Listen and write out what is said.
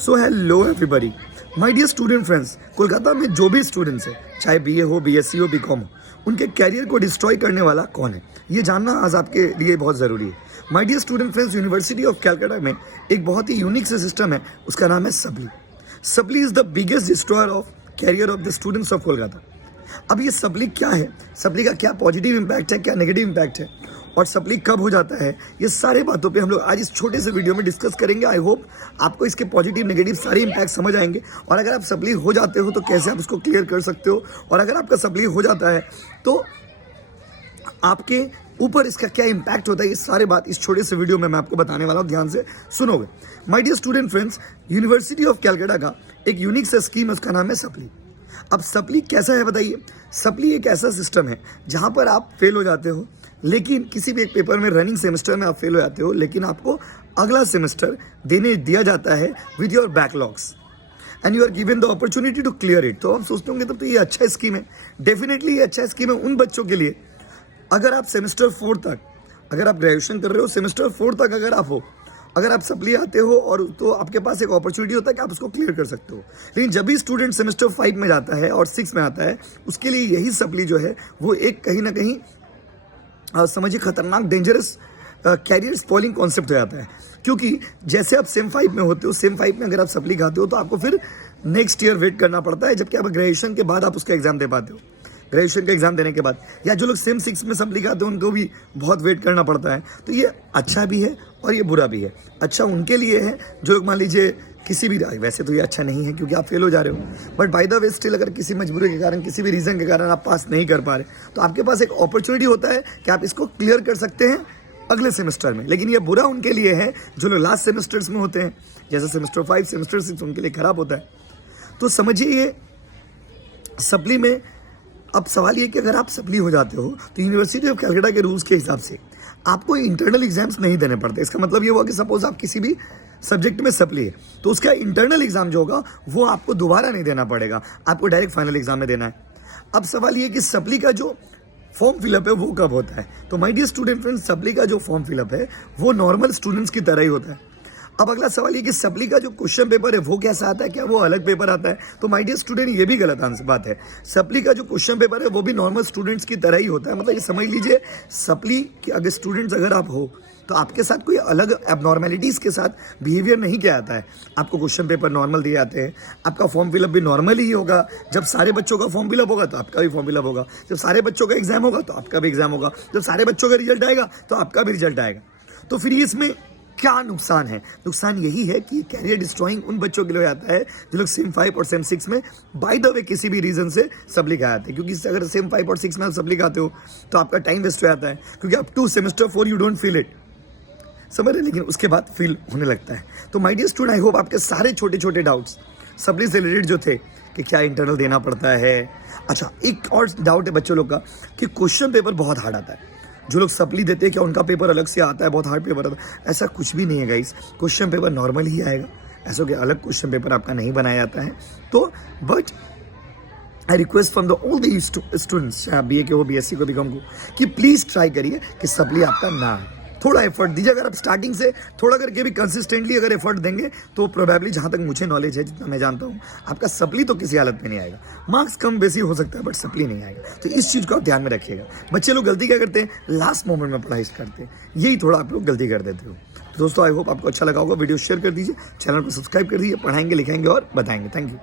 So hello everybody, my dear student friends. Kolkata में जो भी स्टूडेंट्स है, चाहे बीए हो, बीएससी हो, बीकॉम हो, उनके कैरियर को डिस्ट्रॉय करने वाला कौन है, ये जानना आज आपके लिए बहुत ज़रूरी है। My dear student friends, university of Calcutta में एक बहुत ही यूनिक सा सिस्टम है, उसका नाम है supply. Supply is the biggest destroyer of carrier of the students of Kolkata. अब ये सप्ली क्या है, सप्ली का क्या पॉजिटिव इम्पैक्ट है, क्या नेगेटिव इम्पैक्ट है, और सप्ली कब हो जाता है, ये सारे बातों पे हम लोग आज इस छोटे से वीडियो में डिस्कस करेंगे। आई होप आपको इसके पॉजिटिव नेगेटिव सारे इम्पैक्ट समझ आएंगे, और अगर आप सप्ली हो जाते हो तो कैसे आप उसको क्लियर कर सकते हो, और अगर आपका सप्ली हो जाता है तो आपके ऊपर इसका क्या इम्पैक्ट होता है, ये सारे बात इस छोटे से वीडियो में मैं आपको बताने वाला हूँ। ध्यान से सुनोगे। My dear student friends, university of Calcutta का एक यूनिक सा स्कीम है, उसका नाम है सप्ली। अब सप्ली कैसा है बताइए। सप्ली एक ऐसा सिस्टम है जहाँ पर आप फेल हो जाते हो, लेकिन किसी भी एक पेपर में रनिंग सेमेस्टर में आप फेल हो जाते हो, लेकिन आपको अगला सेमेस्टर देने दिया जाता है with your backlogs, and you are given the opportunity to clear it. तो आप सोचते होंगे तब तो ये अच्छा स्कीम है। डेफिनेटली ये अच्छा स्कीम है उन बच्चों के लिए, अगर आप सेमेस्टर 4 तक, अगर आप ग्रेजुएशन कर रहे हो, सेमेस्टर 4 तक अगर आप हो, अगर आप सप्ली आते हो, और तो आपके पास एक अपॉर्चुनिटी होता है कि आप उसको क्लियर कर सकते हो। लेकिन जब भी स्टूडेंट सेमेस्टर 5 में जाता है और 6 में आता है, उसके लिए यही सप्ली जो है वो एक कहीं ना कहीं समझिए खतरनाक डेंजरस कैरियर स्पॉइलिंग कॉन्सेप्ट हो जाता है। क्योंकि जैसे आप सेम 5 में होते हो, सेम 5 में अगर आप सप्ली खाते हो तो आपको फिर नेक्स्ट ईयर वेट करना पड़ता है, जबकि आप ग्रेजुएशन के बाद आप उसका एग्जाम दे पाते हो। ग्रेजुएशन का एग्जाम देने के बाद, या जो लोग सेम 6 में सप्ली खाते हैं उनको भी बहुत वेट करना पड़ता है। तो ये अच्छा भी है और ये बुरा भी है। अच्छा उनके लिए है जो लोग मान लीजिए किसी भी, वैसे तो ये अच्छा नहीं है क्योंकि आप फेल हो जा रहे हो, but by the way still अगर किसी मजबूरी के कारण, किसी भी रीज़न के कारण आप पास नहीं कर पा रहे, तो आपके पास एक अपॉर्चुनिटी होता है कि आप इसको क्लियर कर सकते हैं अगले सेमेस्टर में। लेकिन ये बुरा उनके लिए है जो लोग लास्ट सेमेस्टर्स में होते हैं, जैसे सेमेस्टर 5, सेमेस्टर 6, उनके लिए खराब होता है। तो समझिए ये सप्ली में अब सवाल ये कि अगर आप सप्ली हो जाते हो तो यूनिवर्सिटी ऑफ कैलकाटा के रूल्स के हिसाब से आपको इंटरनल एग्जाम्स नहीं देने पड़ते। इसका मतलब ये हुआ कि सपोज आप किसी भी सब्जेक्ट में सप्ली है तो उसका इंटरनल एग्जाम जो होगा वो आपको दोबारा नहीं देना पड़ेगा, आपको डायरेक्ट फाइनल एग्जाम में देना है। अब सवाल ये कि सप्ली का जो फॉर्म फिलअप है वो कब होता है। तो my dear student friends, supply का जो फॉर्म फिलअप है वो नॉर्मल स्टूडेंट्स की तरह ही होता है। अब अगला सवाल ये कि सप्ली का जो क्वेश्चन पेपर है वो कैसा आता है, क्या वो अलग पेपर आता है। तो माय डियर स्टूडेंट, ये भी गलत बात है। सप्ली का जो क्वेश्चन पेपर है वो भी नॉर्मल स्टूडेंट्स की तरह ही होता है। मतलब ये समझ लीजिए सप्ली कि अगर स्टूडेंट्स अगर आप हो तो आपके साथ कोई अलग एबनॉर्मेलिटीज़ के साथ बिहेवियर नहीं किया जाता है। आपको क्वेश्चन पेपर नॉर्मल दिए जाते हैं, आपका फॉर्म फिलअप भी नॉर्मल ही होगा। जब सारे बच्चों का फॉर्म फिलअप होगा तो आपका भी फॉर्म फिलअप होगा, जब सारे बच्चों का एग्जाम होगा तो आपका भी एग्जाम होगा, जब सारे बच्चों का रिजल्ट आएगा तो आपका भी रिजल्ट आएगा। तो फिर इसमें क्या नुकसान है? नुकसान यही है कि कैरियर डिस्ट्रॉइंग उन बच्चों के लिए आता है जो लोग सेम 5 और सेम 6 में बाय द वे किसी भी रीजन से सप्ली खा जाते हैं। क्योंकि अगर सेम 5 और 6 में आप सप्ली खाते हो तो आपका टाइम वेस्ट हो जाता है, क्योंकि अब to semester 4 you don't feel it, समझ रहे, लेकिन उसके बाद फील होने लगता है। तो my dear student, I hope आपके सारे छोटे छोटे डाउट्स सप्ली से रिलेटेड जो थे कि क्या इंटरनल देना पड़ता है। अच्छा, एक और डाउट है बच्चों लोग का कि क्वेश्चन पेपर बहुत हार्ड आता है। जो लोग सप्ली देते हैं क्या उनका पेपर अलग से आता है, बहुत हार्ड पेपर आता है? ऐसा कुछ भी नहीं है गाइस, क्वेश्चन पेपर नॉर्मल ही आएगा। ऐसा कि अलग क्वेश्चन पेपर आपका नहीं बनाया जाता है। तो but I request from the all the students, चाहे बीए के हो, बीएससी को, बीकॉम को, कि प्लीज़ ट्राई करिए कि सप्ली आपका ना आए। थोड़ा एफर्ट दीजिए। अगर आप स्टार्टिंग से थोड़ा करके भी कंसिस्टेंटली अगर एफर्ट देंगे तो प्रोबेबली, जहाँ तक मुझे नॉलेज है, जितना मैं जानता हूँ, आपका सप्ली तो किसी हालत में नहीं आएगा। मार्क्स कम बेसी हो सकता है बट सप्ली नहीं आएगा। तो इस चीज़ को आप ध्यान में रखिएगा। बच्चे लोग गलती क्या करते हैं, लास्ट मोमेंट में पढ़ाई करते हैं, यही थोड़ा आप लोग गलती कर देते हो। तो दोस्तों, आई होप आपको अच्छा लगा होगा। वीडियो शेयर कर दीजिए, चैनल को सब्सक्राइब कर दीजिए। पढ़ाएंगे, लिखाएंगे और बताएंगे। Thank you.